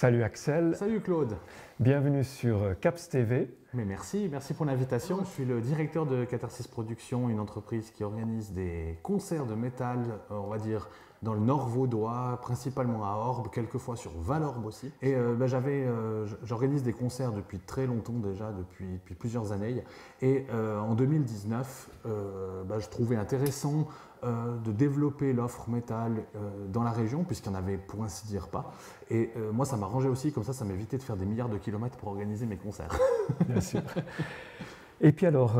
Salut Axel. Salut Claude. Bienvenue sur Caps TV. Mais merci pour l'invitation. Je suis le directeur de Catharsis Productions, une entreprise qui organise des concerts de métal, on va dire, dans le Nord vaudois, principalement à Orbe, quelquefois sur Valorbe aussi. Et j'organise des concerts depuis très longtemps déjà, depuis plusieurs années. Et en 2019, je trouvais intéressant de développer l'offre métal dans la région, puisqu'il n'y en avait pour ainsi dire pas. Et moi, ça m'arrangeait aussi, comme ça m'évitait de faire des milliards de kilomètres pour organiser mes concerts. Bien sûr. Et puis alors,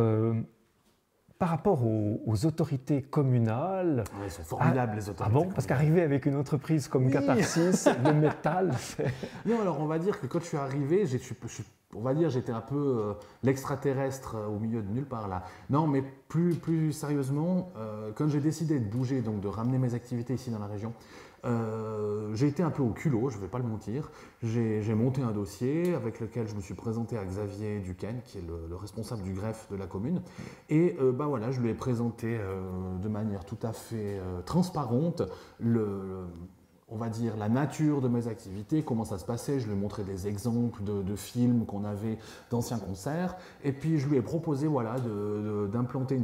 par rapport aux autorités communales… Ouais, ils sont formidables, les autorités. Ah bon? Parce qu'arriver avec une entreprise comme Oui. Catharsis, le métal, c'est… Non, alors on va dire que quand je suis arrivé, on va dire j'étais un peu l'extraterrestre au milieu de nulle part là. Non, mais plus sérieusement, quand j'ai décidé de bouger, donc de ramener mes activités ici dans la région, j'ai été un peu au culot, je ne vais pas le mentir. J'ai monté un dossier avec lequel je me suis présenté à Xavier Duquesne, qui est le responsable du greffe de la commune. Et voilà, je lui ai présenté de manière tout à fait transparente on va dire, la nature de mes activités, comment ça se passait. Je lui ai montré des exemples de films qu'on avait, d'anciens concerts. Et puis, je lui ai proposé voilà, d'implanter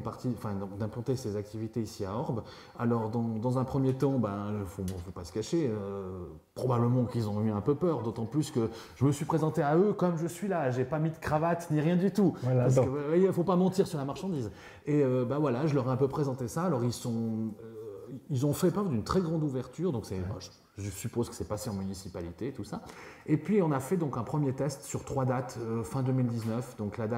d'implanter ces activités ici à Orbe. Alors, dans un premier temps, faut pas se cacher, probablement qu'ils ont eu un peu peur, d'autant plus que je me suis présenté à eux comme je suis là. Je n'ai pas mis de cravate ni rien du tout. Voilà, parce qu'il ne faut pas mentir sur la marchandise. Et voilà, je leur ai un peu présenté ça. Alors, ils ont fait preuve d'une très grande ouverture, donc je suppose que c'est passé en municipalité, tout ça. Et puis on a fait donc un premier test sur 3 dates, fin 2019. Donc la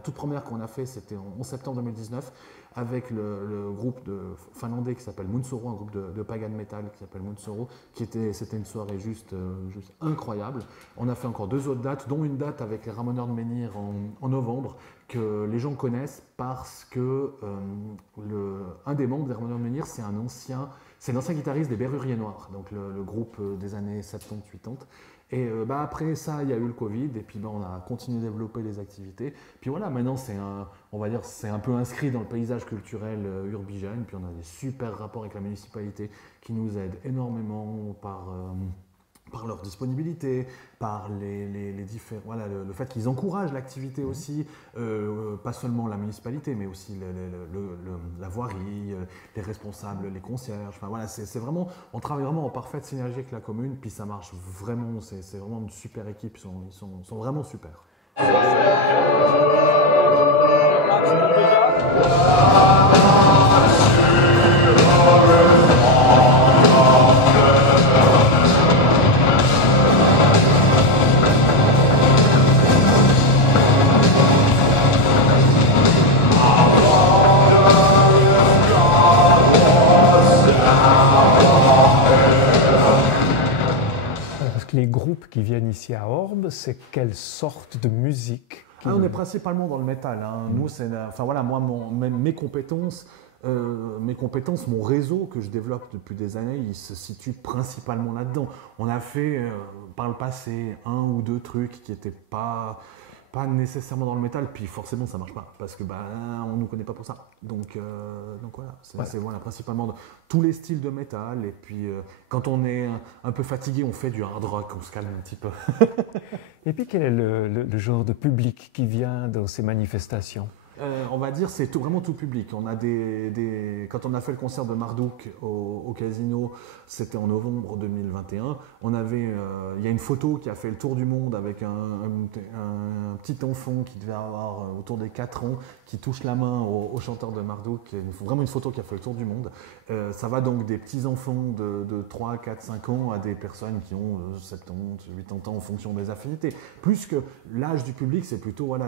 toute première qu'on a fait, c'était en septembre 2019, avec le groupe finlandais qui s'appelle Munsoro, un groupe de pagan metal qui s'appelle Munsoro, c'était une soirée juste incroyable. On a fait encore 2 autres dates, dont une date avec les Ramoneurs de Menhir en novembre, que les gens connaissent parce que un des membres des Ramoneurs de Menhir, c'est l'ancien guitariste des Berruriers Noirs, donc le groupe des années 70-80. Et après ça, il y a eu le Covid, et puis on a continué de développer les activités. Puis voilà, maintenant on va dire, c'est un peu inscrit dans le paysage culturel urbigène. Puis on a des super rapports avec la municipalité qui nous aident énormément par leur disponibilité, par les différents, voilà, le fait qu'ils encouragent l'activité aussi, pas seulement la municipalité, mais aussi la voirie, les responsables, les concierges. Enfin voilà, c'est vraiment, on travaille vraiment en parfaite synergie avec la commune, puis ça marche vraiment, c'est vraiment une super équipe, ils sont vraiment super. Les groupes qui viennent ici à Orbe, c'est quelle sorte de musique On est principalement dans le métal. Nous, moi, mes compétences, mon réseau que je développe depuis des années, il se situe principalement là-dedans. On a fait par le passé 1 ou 2 trucs qui n'étaient pas nécessairement dans le métal, puis forcément ça marche pas parce que on nous connaît pas pour ça. Donc voilà, c'est voilà, principalement tous les styles de métal. Et puis quand on est un peu fatigué, on fait du hard rock, on se calme un petit peu. Et puis quel est le genre de public qui vient dans ces manifestations? On va dire c'est vraiment tout public. On a quand on a fait le concert de Marduk au casino, c'était en novembre 2021. Il y a une photo qui a fait le tour du monde avec un petit enfant qui devait avoir autour des 4 ans, qui touche la main au chanteur de Marduk. Vraiment une photo qui a fait le tour du monde. Ça va donc des petits enfants de 3, 4, 5 ans à des personnes qui ont 70, 80 ans en fonction des affinités. Plus que l'âge du public, c'est plutôt voilà.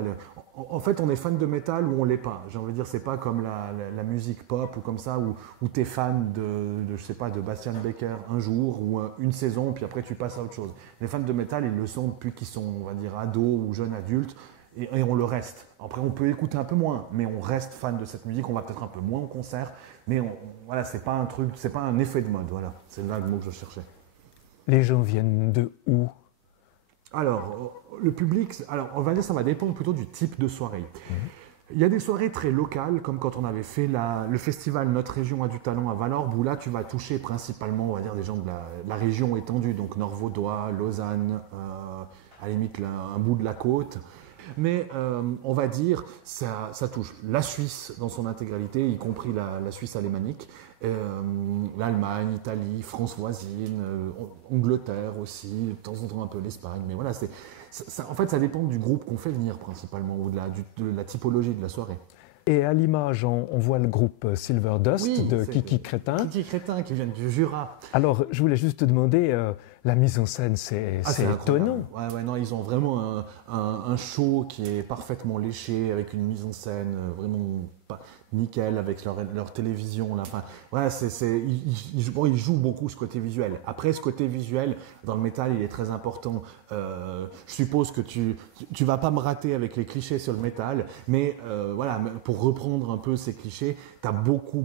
En fait, on est fan de métal ou on l'est pas. J'ai envie de dire, c'est pas comme la musique pop ou comme ça où tu es fan je sais pas, de Bastian Becker un jour ou une saison, puis après tu passes à autre chose. Les fans de métal, ils le sont depuis qu'ils sont, on va dire, ados ou jeunes adultes, et on le reste. Après, on peut écouter un peu moins, mais on reste fan de cette musique. On va peut-être un peu moins au concert, mais voilà, c'est pas un effet de mode. Voilà, c'est là le mot que je cherchais. Les gens viennent de où? Alors, le public, on va dire ça va dépendre plutôt du type de soirée. Il y a des soirées très locales, comme quand on avait fait le festival Notre Région a du talent à Valorbe, où là tu vas toucher principalement, on va dire, des gens de la région étendue, donc Nord-Vaudois, Lausanne, à la limite un bout de la côte. Mais on va dire, ça touche la Suisse dans son intégralité, y compris la Suisse alémanique, l'Allemagne, l'Italie, France voisine, Angleterre aussi, de temps en temps un peu l'Espagne. Mais voilà, en fait, ça dépend du groupe qu'on fait venir principalement, ou de la typologie de la soirée. Et à l'image, on voit le groupe Silver Dust de Kiki Crétin. Kiki Crétin qui vient du Jura. Alors, je voulais juste te demander, la mise en scène, c'est étonnant. Ouais, non, ils ont vraiment un show qui est parfaitement léché, avec une mise en scène vraiment nickel, avec leur télévision. Là. Enfin, ouais, ils jouent beaucoup ce côté visuel. Après, ce côté visuel, dans le métal, il est très important. Je suppose que tu vas pas me rater avec les clichés sur le métal, mais voilà, pour reprendre un peu ces clichés, tu as beaucoup,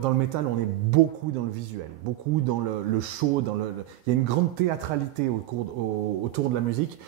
dans le métal, on est beaucoup dans le visuel, beaucoup dans le show, il y a une grande théâtralité autour de la musique.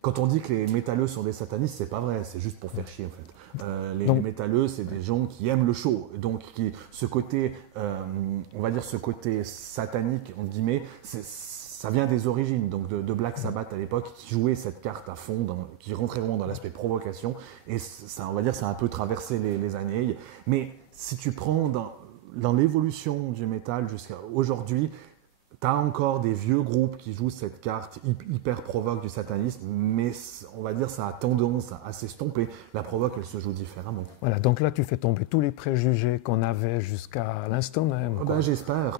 Quand on dit que les métalleux sont des satanistes, c'est pas vrai, c'est juste pour faire chier en fait. Les métalleux, c'est des gens qui aiment le show, donc ce côté, on va dire ce côté satanique entre guillemets, ça vient des origines, donc de Black Sabbath à l'époque, qui jouait cette carte à fond, qui rentrait vraiment dans l'aspect provocation, et ça, on va dire, ça a un peu traversé les années. Mais si tu prends dans l'évolution du métal jusqu'à aujourd'hui, tu as encore des vieux groupes qui jouent cette carte hyper provoque du satanisme, mais on va dire ça a tendance à s'estomper. La provoque, elle se joue différemment. Voilà, donc là tu fais tomber tous les préjugés qu'on avait jusqu'à l'instant même. Ben, j'espère.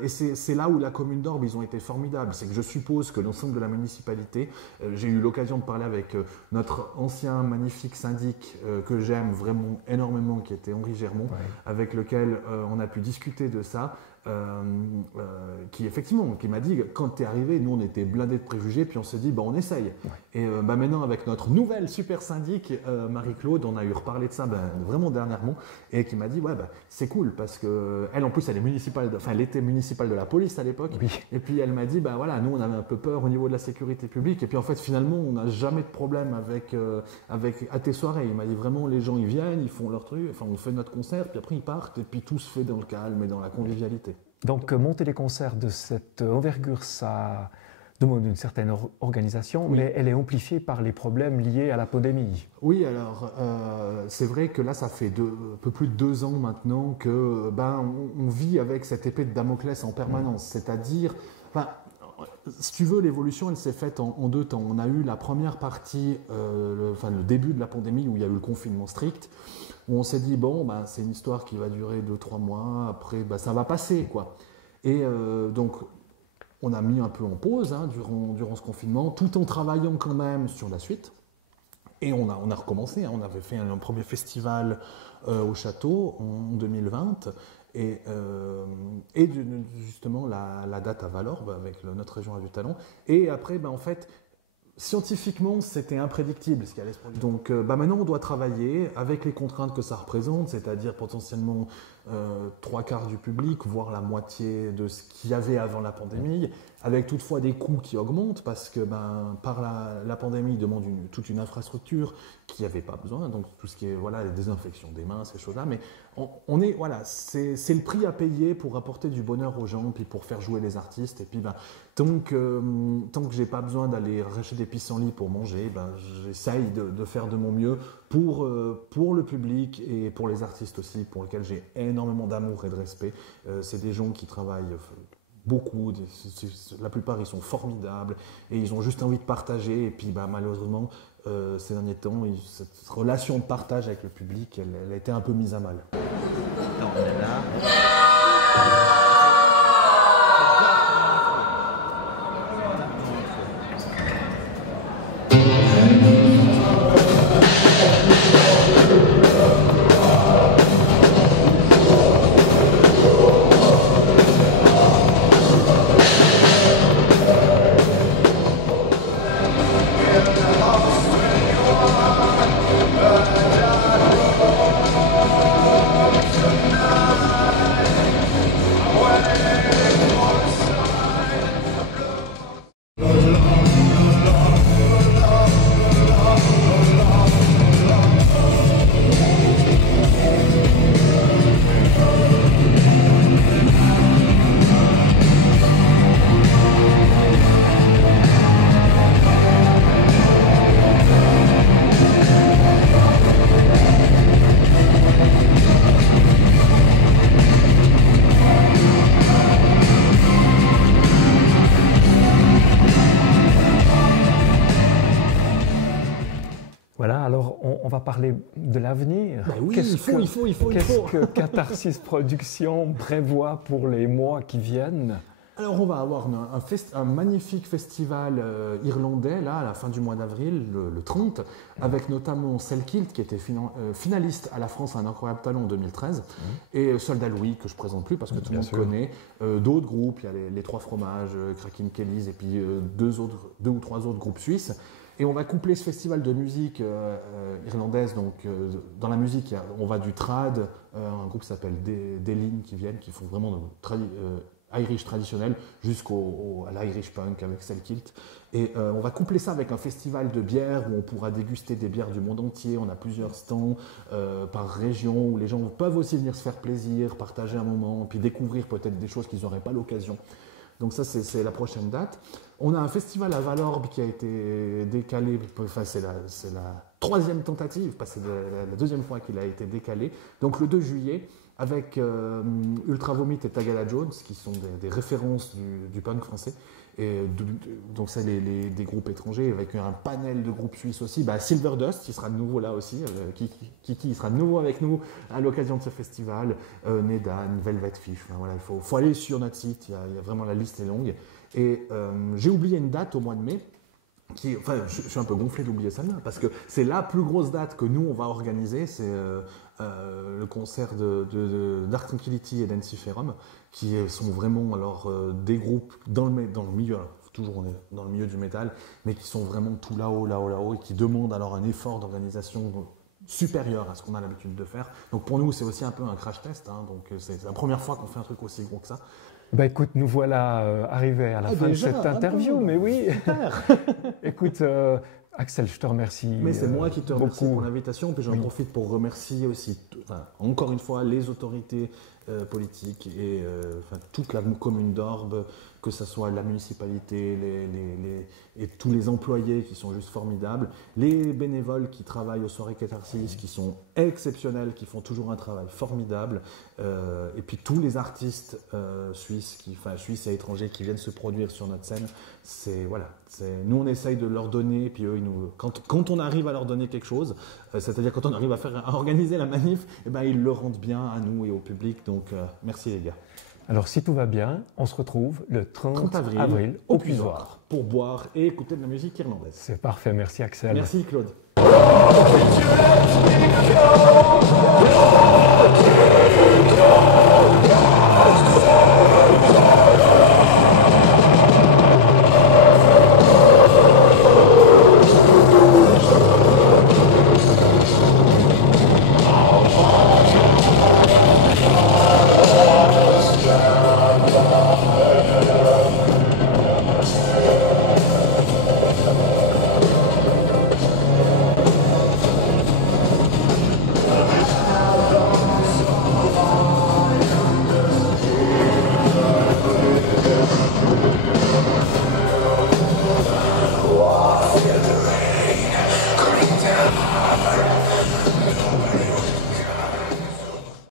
Et c'est là où la commune d'Orbe, ils ont été formidables. C'est que je suppose que l'ensemble de la municipalité, j'ai eu l'occasion de parler avec notre ancien magnifique syndic que j'aime vraiment énormément, qui était Henri Germont, avec lequel on a pu discuter de ça. Qui m'a dit, quand tu es arrivé, nous on était blindés de préjugés, puis on s'est dit, on essaye. Ouais. Et maintenant, avec notre nouvelle super syndic, Marie-Claude, on a eu reparlé de ça vraiment dernièrement, et qui m'a dit, c'est cool, parce qu'elle, en plus, elle était municipale de la police à l'époque, et puis elle m'a dit, nous on avait un peu peur au niveau de la sécurité publique, et puis en fait, finalement, on n'a jamais de problème à tes soirées. Il m'a dit, vraiment, les gens, ils viennent, ils font leur truc, enfin, on fait notre concert, puis après, ils partent, et puis tout se fait dans le calme et dans la convivialité. Donc, monter des concerts de cette envergure, ça demande une certaine organisation, mais elle est amplifiée par les problèmes liés à la pandémie. Oui, alors, c'est vrai que là, ça fait un peu plus de 2 ans maintenant que on vit avec cette épée de Damoclès en permanence. C'est-à-dire, si tu veux, l'évolution, elle s'est faite en 2 temps. On a eu la première partie, le début de la pandémie, où il y a eu le confinement strict, où on s'est dit, c'est une histoire qui va durer 2-3 mois, après, ça va passer, quoi. Et donc, on a mis un peu en pause durant ce confinement, tout en travaillant quand même sur la suite. Et on a recommencé, on avait fait un premier festival au château en 2020, et justement la date à Valorbe avec notre région a du talent. Et après, en fait, scientifiquement, c'était imprédictible ce qui allait se produire. Donc maintenant, on doit travailler avec les contraintes que ça représente, c'est-à-dire potentiellement 3/4 du public, voire la moitié de ce qu'il y avait avant la pandémie, avec toutefois des coûts qui augmentent parce que par la pandémie, ils demandent toute une infrastructure qui n'avait pas besoin, donc tout ce qui est les désinfections des mains, ces choses-là, mais c'est le prix à payer pour apporter du bonheur aux gens, puis pour faire jouer les artistes, et puis tant que j'ai pas besoin d'aller racheter des pissenlits pour manger, j'essaye de faire de mon mieux pour le public et pour les artistes aussi, pour lesquels j'ai énormément d'amour et de respect. C'est des gens qui travaillent beaucoup, la plupart ils sont formidables et ils ont juste envie de partager, et puis malheureusement ces derniers temps, cette relation de partage avec le public, elle a été un peu mise à mal. Attends, on est là. Voilà, alors on va parler de l'avenir. Ben oui, Qu'est-ce il faut. que Catharsis Productions prévoit pour les mois qui viennent? Alors on va avoir un magnifique festival irlandais là, à la fin du mois d'avril, le 30, avec notamment Selkilt qui était finaliste à la France à un incroyable talent en 2013, et Soldat Louis que je ne présente plus parce que tout le monde connaît, d'autres groupes, il y a les Trois Fromages, Kraken Kellys et puis deux ou trois autres groupes suisses. Et on va coupler ce festival de musique irlandaise. Donc, dans la musique, on va du trad, un groupe qui s'appelle Delin qui font vraiment Irish traditionnel, jusqu'à l'Irish punk avec Selkilt. Et on va coupler ça avec un festival de bières où on pourra déguster des bières du monde entier. On a plusieurs stands par région où les gens peuvent aussi venir se faire plaisir, partager un moment, puis découvrir peut-être des choses qu'ils n'auraient pas l'occasion. Donc ça, c'est la prochaine date. On a un festival à Valorbe qui a été décalé, enfin c'est la troisième tentative, parce que c'est la deuxième fois qu'il a été décalé. Donc le 2 juillet, avec Ultra Vomit et Tagala Jones, qui sont des références du punk français. Et donc c'est des groupes étrangers, avec un panel de groupes suisses aussi. Silverdust, il sera de nouveau là aussi. Kiki, il sera de nouveau avec nous à l'occasion de ce festival. Nedan, Velvet Fish, voilà, il faut aller sur notre site, il y a vraiment, la liste est longue. Et j'ai oublié une date au mois de mai. Je suis un peu gonflé d'oublier celle-là, parce que c'est la plus grosse date que nous, on va organiser, c'est le concert de Dark Tranquillity et d'Ensiferum, qui sont vraiment des groupes dans le milieu, alors, toujours on est dans le milieu du métal, mais qui sont vraiment tout là-haut, et qui demandent alors un effort d'organisation supérieur à ce qu'on a l'habitude de faire. Donc pour nous, c'est aussi un peu un crash test, donc c'est la première fois qu'on fait un truc aussi gros que ça. Écoute, nous voilà arrivés à la fin de cette interview, mais oui. Écoute, Axel, je te remercie. Mais c'est moi qui te remercie beaucoup pour l'invitation, puis j'en profite pour remercier aussi, encore une fois, les autorités politiques et toute la commune d'Orbe, que ce soit la municipalité et tous les employés qui sont juste formidables, les bénévoles qui travaillent aux soirées Catharsis, qui sont exceptionnels, qui font toujours un travail formidable, et puis tous les artistes suisses et étrangers qui viennent se produire sur notre scène. Nous on essaye de leur donner, puis eux, quand on arrive à leur donner quelque chose, c'est-à-dire quand on arrive à organiser la manif, ils le rendent bien à nous et au public, donc merci les gars. Alors si tout va bien, on se retrouve le 30 avril au Puisoir pour boire et écouter de la musique irlandaise. C'est parfait, merci Axel. Merci Claude.